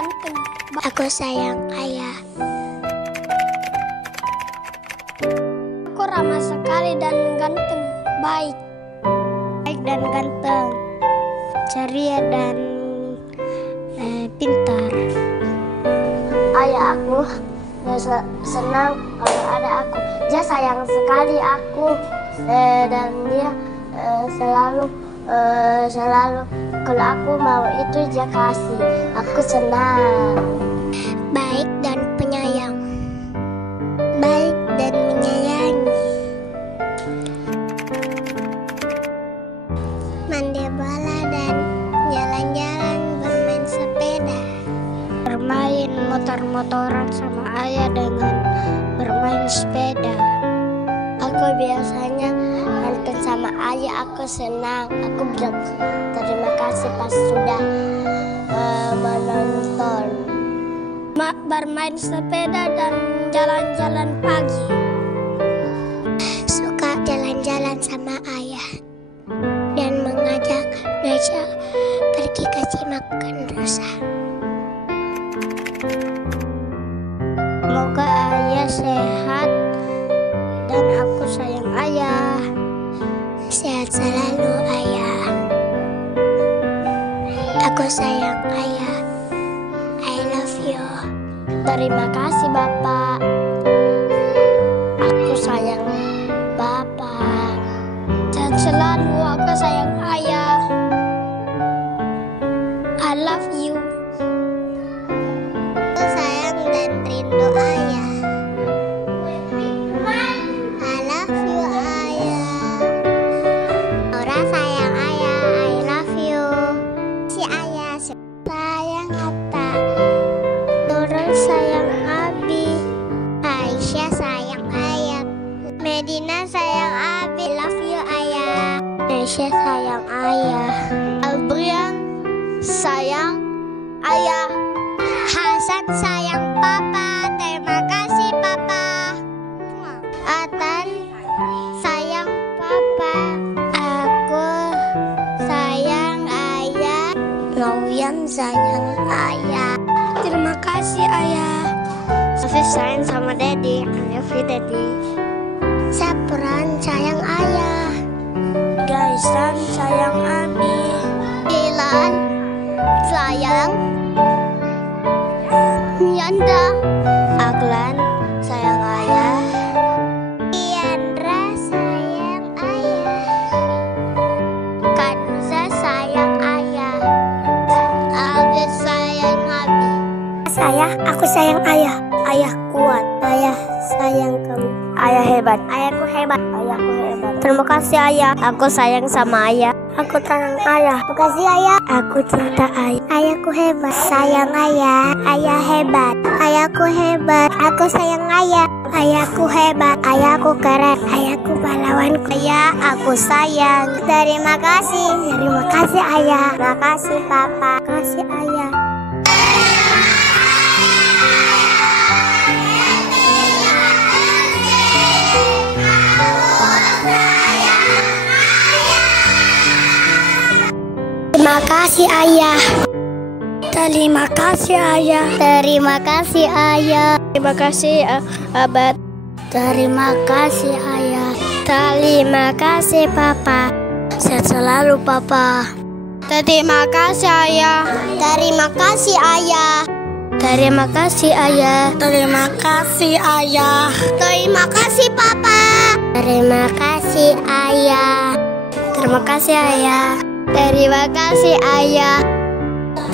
ganteng. Aku sayang ayah. Aku ramah sekali dan ganteng, baik dan ganteng, ceria dan pintar. Ayah aku senang kalau ada aku. Dia sayang sekali aku dan dia selalu kalau aku mau itu dia kasih. Aku senang. Baik dan penyayang. Baik dan menyayangi. Mandi bola dan jalan-jalan bermain sepeda. Bermain motor-motoran sama ayah dengan bermain sepeda. Aku biasanya nonton sama ayah, aku senang. Aku bilang terima kasih pas sudah menonton. Bermain sepeda dan jalan-jalan pagi. Suka jalan-jalan sama ayah dan mengajak Nesha pergi kasih makan rusa. Semoga ayah sehat dan aku sayang ayah. Sehat selalu ayah. Aku sayang ayah. I love you. Terima kasih Bapak. Aku sayang Bapak. Sehat selalu, aku sayang ayah. I love you. Aku sayang dan rindu ayah. I love you ayah. Laura sayang ayah. I love you. Si ayah sayang Atta. Nurul sayang Abi. Aisyah sayang ayah. Medina sayang Abi. Love you ayah. Aisyah sayang ayah. Albrian sayang ayah. Hasan sayang papa. Terima kasih papa. Atan sayang papa. Aku sayang ayah. Lauyan sayang ayah. Terima kasih ayah. Hafiz sayang sama Daddy. I love you Daddy. Sapran sayang ayah. Gaisan sayang Abi. Dilan sayang Yanda. Aglan sayang ayah. Diandra sayang ayah. Kanza sayang ayah. Agnes sayang Abi. Saya, aku sayang ayah. Ayah kuat. Ayah sayang kamu. Ayah hebat. Ayahku hebat. Ayahku hebat. Terima kasih ayah. Aku sayang sama ayah. Aku sayang ayah. Terima kasih ayah. Aku cinta ayah. Ayahku hebat. Sayang ayah. Ayah hebat. Ayahku hebat. Aku sayang ayah. Ayahku hebat. Ayahku keren. Ayahku pahlawanku. Ayah, aku sayang. Terima kasih. Terima kasih ayah. Terima kasih papa. Terima kasih ayah. Terima kasih ayah. Terima kasih ayah. Terima kasih ayah. Terima kasih abad. Terima kasih ayah. Terima kasih papa. Sehat selalu papa. Terima kasih ayah. Terima kasih ayah. Terima kasih ayah. Terima kasih ayah. Terima kasih papa. Terima kasih ayah. Terima kasih ayah. Terima kasih ayah.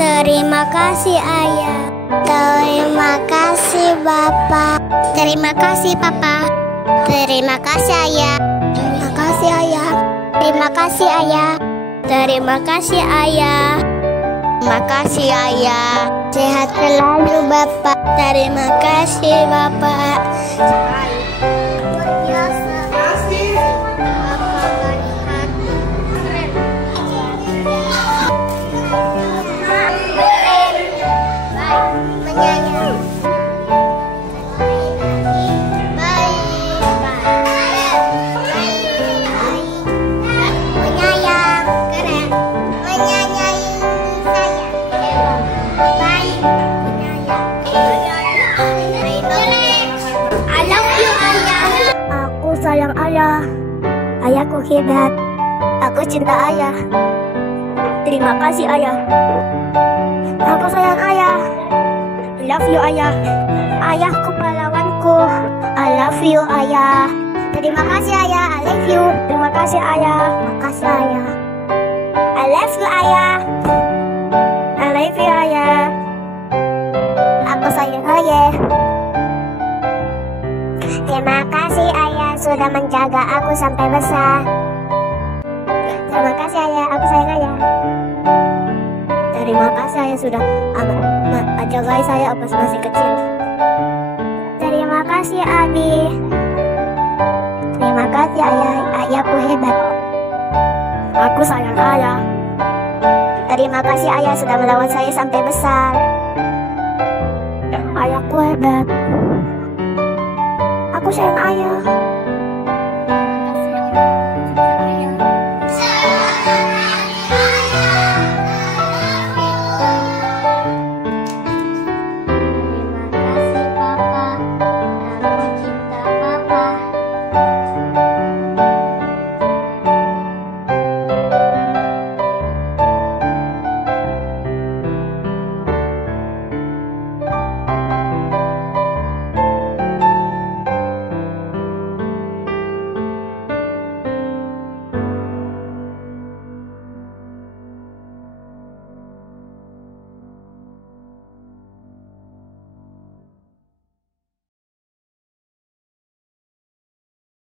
Terima kasih ayah. Terima kasih bapak. Terima kasih papa. Terima kasih ayah. Terima kasih ayah. Terima kasih ayah. Terima kasih ayah. Terima kasih ayah. Sehat selalu bapak. Terima kasih bapak. Luar biasa. Menyayang, keren, menyayangi saya, hebat, baik. hebat. Aku cinta ayah. Terima kasih ayah. Aku sayang ayah. I love you ayah. Ayahku pahlawanku. I love you ayah. Terima kasih ayah. I love you. Terima kasih ayah. Terima kasih ayah. I love you ayah. I love you ayah. Aku sayang ayah. Terima kasih ayah sudah menjaga aku sampai besar. Terima kasih ayah, aku sayang ayah. Terima kasih ayah sudah jagai saya pas masih kecil. Terima kasih Abi. Terima kasih ayah, ayahku hebat. Aku sayang ayah. Terima kasih ayah sudah merawat saya sampai besar. Ayahku hebat. Aku sayang ayah.